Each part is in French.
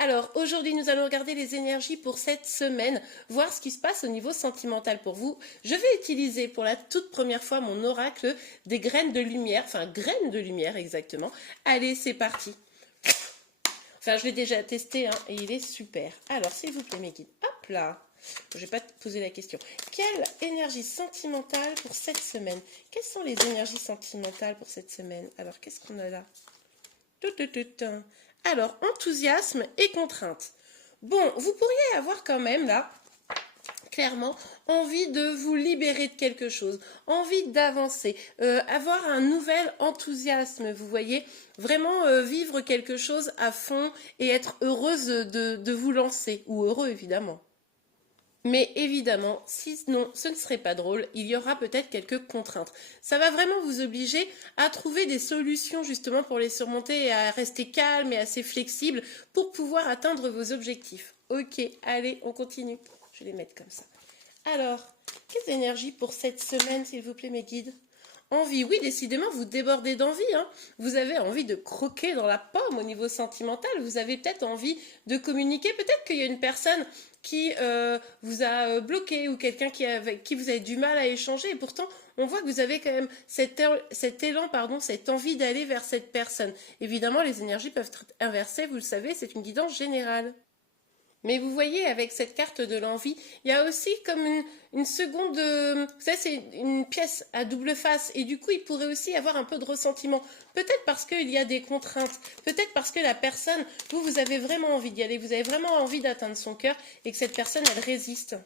alors aujourd'hui nous allons regarder les énergies pour cette semaine, voir ce qui se passe au niveau sentimental pour vous. Je vais utiliser pour la toute première fois mon oracle des graines de lumière, enfin graines de lumière exactement. Allez, c'est parti. Enfin, je l'ai déjà testé hein, et il est super. Alors, s'il vous plaît mes guides, hop là. Je ne vais pas te poser la question. Quelle énergie sentimentale pour cette semaine? Quelles sont les énergies sentimentales pour cette semaine? Alors, qu'est-ce qu'on a là? Alors, enthousiasme et contrainte. Bon, vous pourriez avoir quand même là, clairement, envie de vous libérer de quelque chose, envie d'avancer, avoir un nouvel enthousiasme, vous voyez, vraiment vivre quelque chose à fond et être heureuse de vous lancer, ou heureux évidemment. Mais évidemment, sinon ce ne serait pas drôle, il y aura peut-être quelques contraintes. Ça va vraiment vous obliger à trouver des solutions justement pour les surmonter et à rester calme et assez flexible pour pouvoir atteindre vos objectifs. Ok, allez, on continue. Je vais les mettre comme ça. Alors, quelles énergies pour cette semaine, s'il vous plaît, mes guides? Envie, oui, décidément, vous débordez d'envie. Hein. Vous avez envie de croquer dans la pomme au niveau sentimental. Vous avez peut-être envie de communiquer. Peut-être qu'il y a une personne qui vous a bloqué ou quelqu'un avec qui vous avez du mal à échanger. Et pourtant, on voit que vous avez quand même cet élan, cette envie d'aller vers cette personne. Évidemment, les énergies peuvent être inversées. Vous le savez, c'est une guidance générale. Mais vous voyez, avec cette carte de l'envie, il y a aussi comme une seconde... Vous savez, c'est une pièce à double face. Et du coup, il pourrait aussi avoir un peu de ressentiment. Peut-être parce qu'il y a des contraintes. Peut-être parce que la personne, vous avez vraiment envie d'y aller. Vous avez vraiment envie d'atteindre son cœur. Et que cette personne, elle résiste.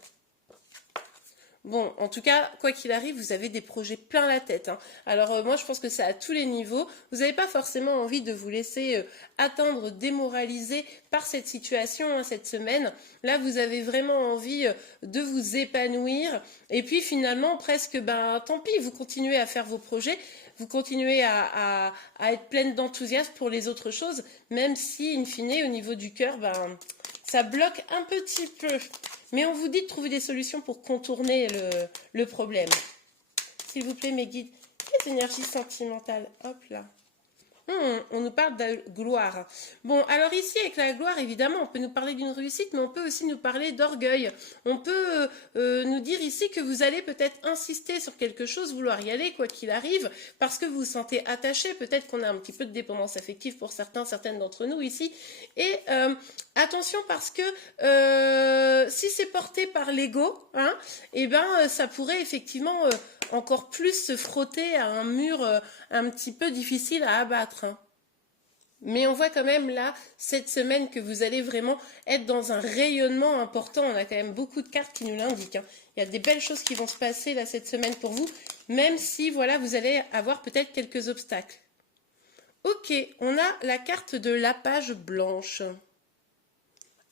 Bon, en tout cas, quoi qu'il arrive, vous avez des projets plein la tête. Hein. Alors moi, je pense que c'est à tous les niveaux. Vous n'avez pas forcément envie de vous laisser atteindre, démoraliser par cette situation hein, cette semaine. Là, vous avez vraiment envie de vous épanouir. Et puis finalement, presque, tant pis, vous continuez à faire vos projets. Vous continuez à être pleine d'enthousiasme pour les autres choses, même si, in fine, au niveau du cœur, ça bloque un petit peu. Mais on vous dit de trouver des solutions pour contourner le problème. S'il vous plaît, mes guides, les énergies sentimentales. Hop là. On nous parle de gloire. Bon, alors ici, avec la gloire, évidemment, on peut nous parler d'une réussite, mais on peut aussi nous parler d'orgueil. On peut nous dire ici que vous allez peut-être insister sur quelque chose, vouloir y aller, quoi qu'il arrive, parce que vous vous sentez attaché. Peut-être qu'on a un petit peu de dépendance affective pour certaines d'entre nous ici. Et attention, parce que si c'est porté par l'ego, hein, ça pourrait effectivement... encore plus se frotter à un mur un petit peu difficile à abattre. Hein. Mais on voit quand même là, cette semaine, que vous allez vraiment être dans un rayonnement important. On a quand même beaucoup de cartes qui nous l'indiquent. Hein. Il y a des belles choses qui vont se passer là cette semaine pour vous, même si voilà, vous allez avoir peut-être quelques obstacles. Ok, on a la carte de la page blanche.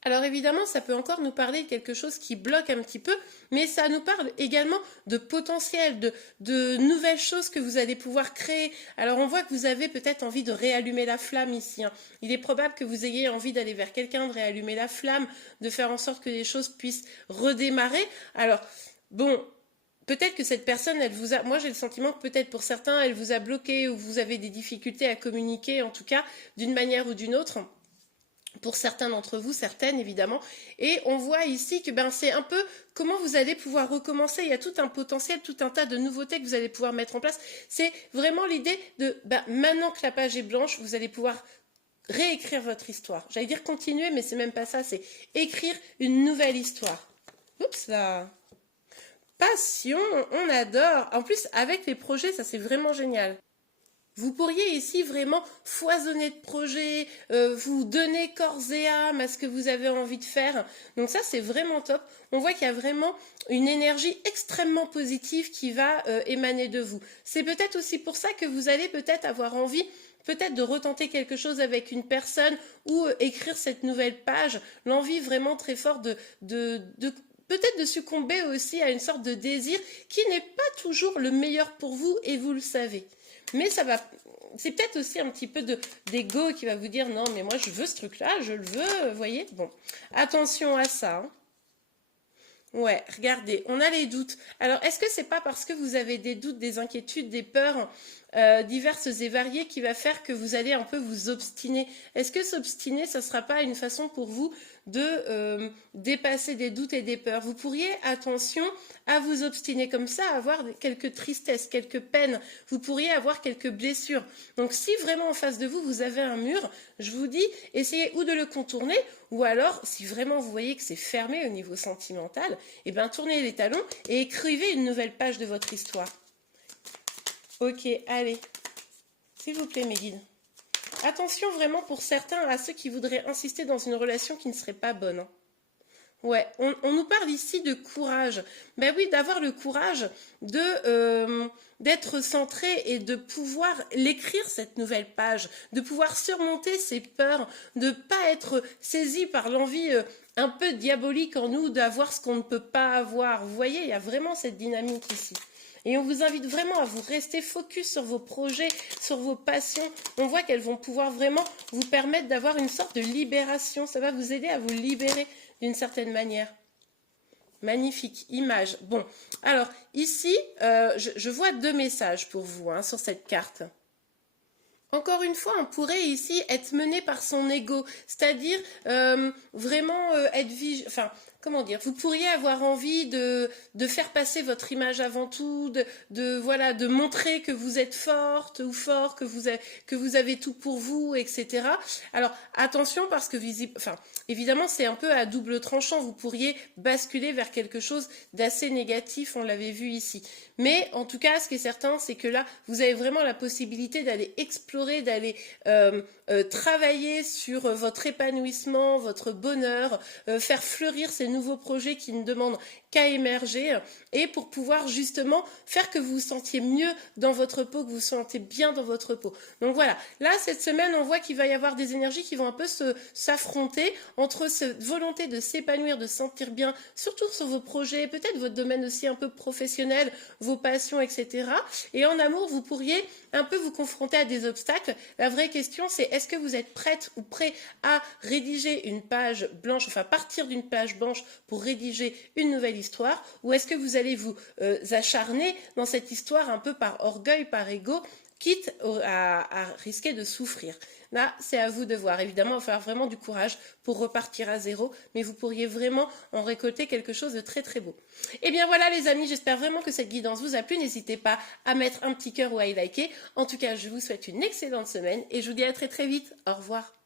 Alors évidemment, ça peut encore nous parler de quelque chose qui bloque un petit peu, mais ça nous parle également de potentiel, de nouvelles choses que vous allez pouvoir créer. Alors on voit que vous avez peut-être envie de réallumer la flamme ici. Hein. Il est probable que vous ayez envie d'aller vers quelqu'un, de réallumer la flamme, de faire en sorte que les choses puissent redémarrer. Alors, bon... Peut-être que cette personne, elle vous a... Moi, j'ai le sentiment que peut-être pour certains, elle vous a bloqué ou vous avez des difficultés à communiquer, en tout cas, d'une manière ou d'une autre. Pour certains d'entre vous, certaines évidemment, et on voit ici que c'est un peu comment vous allez pouvoir recommencer. Il y a tout un potentiel, tout un tas de nouveautés que vous allez pouvoir mettre en place. C'est vraiment l'idée de, maintenant que la page est blanche, vous allez pouvoir réécrire votre histoire. J'allais dire continuer, mais c'est même pas ça, c'est écrire une nouvelle histoire. Oups là. Passion, on adore. En plus, avec les projets, ça c'est vraiment génial. Vous pourriez ici vraiment foisonner de projets, vous donner corps et âme à ce que vous avez envie de faire. Donc ça, c'est vraiment top. On voit qu'il y a vraiment une énergie extrêmement positive qui va émaner de vous. C'est peut-être aussi pour ça que vous allez peut-être avoir envie peut-être de retenter quelque chose avec une personne ou écrire cette nouvelle page. L'envie vraiment très forte peut-être de succomber aussi à une sorte de désir qui n'est pas toujours le meilleur pour vous et vous le savez. Mais ça va, c'est peut-être aussi un petit peu d'ego qui va vous dire non mais moi je veux ce truc-là, je le veux, vous voyez. Bon, attention à ça. Hein. Ouais, regardez, on a les doutes. Alors, est-ce que c'est pas parce que vous avez des doutes, des inquiétudes, des peurs diverses et variées qui va faire que vous allez un peu vous obstiner. Est-ce que s'obstiner, ça ne sera pas une façon pour vous de dépasser des doutes et des peurs? Vous pourriez, attention, à vous obstiner comme ça, avoir quelques tristesses, quelques peines, vous pourriez avoir quelques blessures. Donc si vraiment en face de vous, vous avez un mur, je vous dis, essayez ou de le contourner, ou alors, si vraiment vous voyez que c'est fermé au niveau sentimental, eh bien tournez les talons et écrivez une nouvelle page de votre histoire. Ok, allez, s'il vous plaît mes guides. Attention vraiment pour certains à ceux qui voudraient insister dans une relation qui ne serait pas bonne. Hein. Ouais, on nous parle ici de courage. Ben oui, d'avoir le courage d'être centré et de pouvoir l'écrire cette nouvelle page, de pouvoir surmonter ses peurs, de ne pas être saisi par l'envie un peu diabolique en nous d'avoir ce qu'on ne peut pas avoir. Vous voyez, il y a vraiment cette dynamique ici. Et on vous invite vraiment à vous rester focus sur vos projets, sur vos passions. On voit qu'elles vont pouvoir vraiment vous permettre d'avoir une sorte de libération. Ça va vous aider à vous libérer d'une certaine manière. Magnifique, image. Bon, alors ici, je vois 2 messages pour vous hein, sur cette carte. Encore une fois, on pourrait ici être mené par son ego, c'est-à-dire vraiment être enfin, comment dire, vous pourriez avoir envie de faire passer votre image avant tout, voilà, de montrer que vous êtes forte ou fort, que vous avez tout pour vous, etc. Alors attention parce que enfin, évidemment c'est un peu à double tranchant, vous pourriez basculer vers quelque chose d'assez négatif, on l'avait vu ici. Mais en tout cas, ce qui est certain, c'est que là, vous avez vraiment la possibilité d'aller explorer, d'aller travailler sur votre épanouissement, votre bonheur, faire fleurir ces nouveaux projets qui ne demandent qu'à émerger et pour pouvoir justement faire que vous vous sentiez mieux dans votre peau, que vous vous sentez bien dans votre peau. Donc voilà, là cette semaine on voit qu'il va y avoir des énergies qui vont un peu s'affronter entre cette volonté de s'épanouir, de se sentir bien, surtout sur vos projets, peut-être votre domaine aussi un peu professionnel, vos passions, etc. Et en amour, vous pourriez un peu vous confronter à des obstacles. La vraie question c'est est-ce que vous êtes prête ou prêt à rédiger une page blanche, enfin partir d'une page blanche pour rédiger une nouvelle histoire, ou est-ce que vous allez vous acharner dans cette histoire un peu par orgueil, par ego, quitte à risquer de souffrir. Là, c'est à vous de voir. Évidemment, il va falloir vraiment du courage pour repartir à zéro, mais vous pourriez vraiment en récolter quelque chose de très très beau. Et bien voilà les amis, j'espère vraiment que cette guidance vous a plu. N'hésitez pas à mettre un petit cœur ou à liker. En tout cas, je vous souhaite une excellente semaine et je vous dis à très très vite. Au revoir.